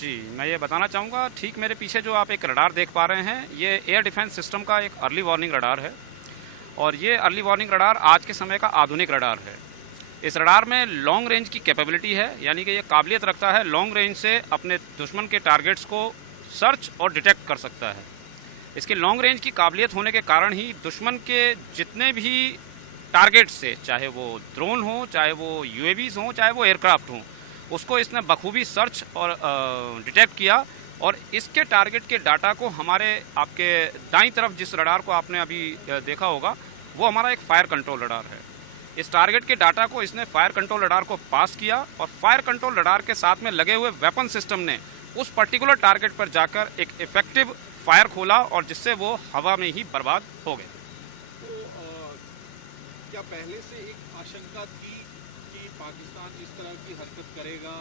जी, मैं ये बताना चाहूँगा, ठीक मेरे पीछे जो आप एक रडार देख पा रहे हैं, ये एयर डिफेंस सिस्टम का एक अर्ली वार्निंग रडार है और ये अर्ली वार्निंग रडार आज के समय का आधुनिक रडार है। इस रडार में लॉन्ग रेंज की कैपेबिलिटी है, यानी कि ये काबिलियत रखता है लॉन्ग रेंज से अपने दुश्मन के टारगेट्स को सर्च और डिटेक्ट कर सकता है। इसके लॉन्ग रेंज की काबिलियत होने के कारण ही दुश्मन के जितने भी टारगेट्स से, चाहे वो ड्रोन हो, चाहे वो यूएवीज हों, चाहे वो एयरक्राफ्ट हों, उसको इसने बखूबी सर्च और डिटेक्ट किया और इसके टारगेट के डाटा को हमारे आपके दाईं तरफ जिस रडार को आपने अभी देखा होगा, वो हमारा एक फायर कंट्रोल रडार है। इस टारगेट के डाटा को इसने फायर कंट्रोल रडार को पास किया और फायर कंट्रोल रडार के साथ में लगे हुए वेपन सिस्टम ने उस पर्टिकुलर टारगेट पर जाकर एक इफेक्टिव फायर खोला और जिससे वो हवा में ही बर्बाद हो गए। तो क्या पहले से एक आशंका थी कि पाकिस्तान इस तरह की हरकत करेगा,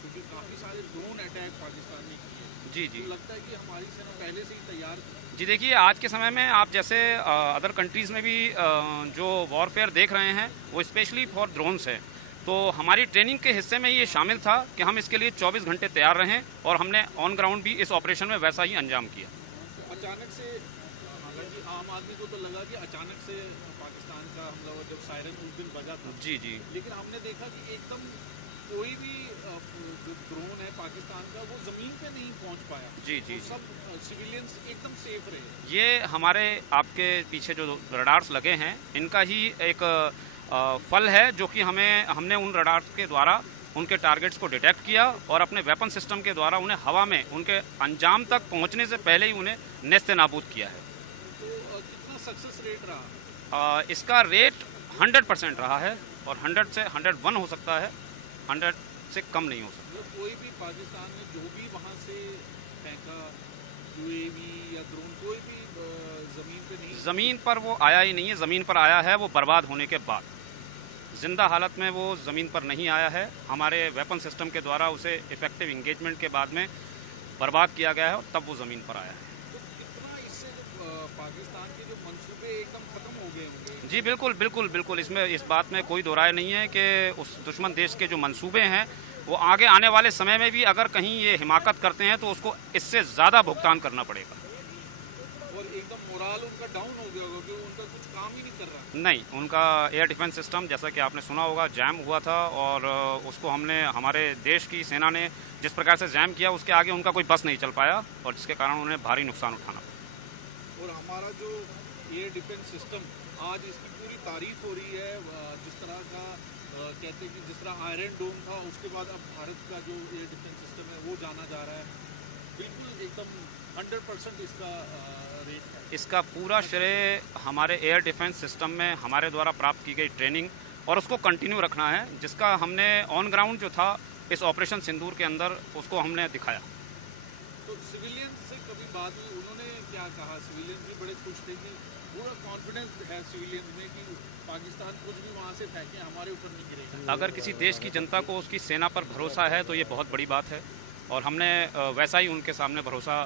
क्योंकि काफ़ी सारे ड्रोन अटैक पाकिस्तान ने किए? जी जी, तो लगता है कि हमारी सेना पहले से ही तैयार थी। जी देखिए, आज के समय में आप जैसे अदर कंट्रीज़ में भी जो वॉरफेयर देख रहे हैं, वो स्पेशली फॉर ड्रोन्स है। तो हमारी ट्रेनिंग के हिस्से में ये शामिल था कि हम इसके लिए 24 घंटे तैयार रहें और हमने ऑन ग्राउंड भी इस ऑपरेशन में वैसा ही अंजाम किया। तो अचानक से, हालांकि आम आदमी को तो लगा कि अचानक से पाकिस्तान का हमला हुआ जब सायरन उस दिन बजा था, जी जी, लेकिन हमने देखा कि एकदम कोई भी जो ड्रोन है पाकिस्तान का वो ज़मीन पे नहीं पहुंच पाया। जी जी, तो सब सिविलियंस एकदम सेफ रहे। ये हमारे आपके पीछे जो रडार्स लगे हैं, इनका ही एक फल है, जो कि हमने उन रडार्स के द्वारा उनके टारगेट्स को डिटेक्ट किया और अपने वेपन सिस्टम के द्वारा उन्हें हवा में उनके अंजाम तक पहुंचने से पहले ही उन्हें नेस्ते नाबूद किया है। तो कितना सक्सेस रेट रहा? इसका रेट 100% रहा है और 100 से 101 हो सकता है, 100 से कम नहीं हो सकता। मतलब कोई भी पाकिस्तान ने जो भी वहाँ से फेंका, यूएवी या ड्रोन, कोई भी ज़मीन पे नहीं, ज़मीन पर वो आया ही नहीं है। ज़मीन पर आया है वो बर्बाद होने के बाद, जिंदा हालत में वो ज़मीन पर नहीं आया है। हमारे वेपन सिस्टम के द्वारा उसे इफेक्टिव इंगेजमेंट के बाद में बर्बाद किया गया है और तब वो ज़मीन पर आया है। तो कितना इससे जो पाकिस्तान के जो मंसूबे एकदम ख़त्म हो गए होंगे? जी बिल्कुल बिल्कुल बिल्कुल, इसमें इस बात में कोई दो राय नहीं है कि उस दुश्मन देश के जो मंसूबे हैं, वो आगे आने वाले समय में भी अगर कहीं ये हिमाकत करते हैं तो उसको इससे ज़्यादा भुगतान करना पड़ेगा। और एकदम मोराल उनका डाउन हो गया होगा कि उनका कुछ काम ही नहीं कर रहा। नहीं, उनका एयर डिफेंस सिस्टम, जैसा कि आपने सुना होगा, जैम हुआ था और उसको हमारे देश की सेना ने जिस प्रकार से जैम किया, उसके आगे उनका कोई बस नहीं चल पाया और जिसके कारण उन्हें भारी नुकसान उठाना पड़ा। और हमारा जो एयर डिफेंस सिस्टम, आज इसकी पूरी तारीफ हो रही है। जिस तरह का कहते हैं कि जिस तरह आयरन डोम था, उसके बाद अब भारत का जो एयर डिफेंस सिस्टम है वो जाना जा रहा है। बिल्कुल एकदम 100% इसका रेट है। इसका पूरा श्रेय हमारे एयर डिफेंस सिस्टम में हमारे द्वारा प्राप्त की गई ट्रेनिंग और उसको कंटिन्यू रखना है, जिसका हमने ऑन ग्राउंड जो था इस ऑपरेशन सिंदूर के अंदर, उसको हमने दिखाया। तो सिविलियन से कभी बात हुई, उन्होंने क्या कहा? सिविलियन भी बड़े खुश थे कि पूरा कॉन्फिडेंस है सिविलियन में कि पाकिस्तान कुछ भी वहाँ से फेंके हमारे ऊपर नहीं गिरेगा। अगर किसी देश की जनता को उसकी सेना पर भरोसा है तो ये बहुत बड़ी बात है और हमने वैसा ही उनके सामने भरोसा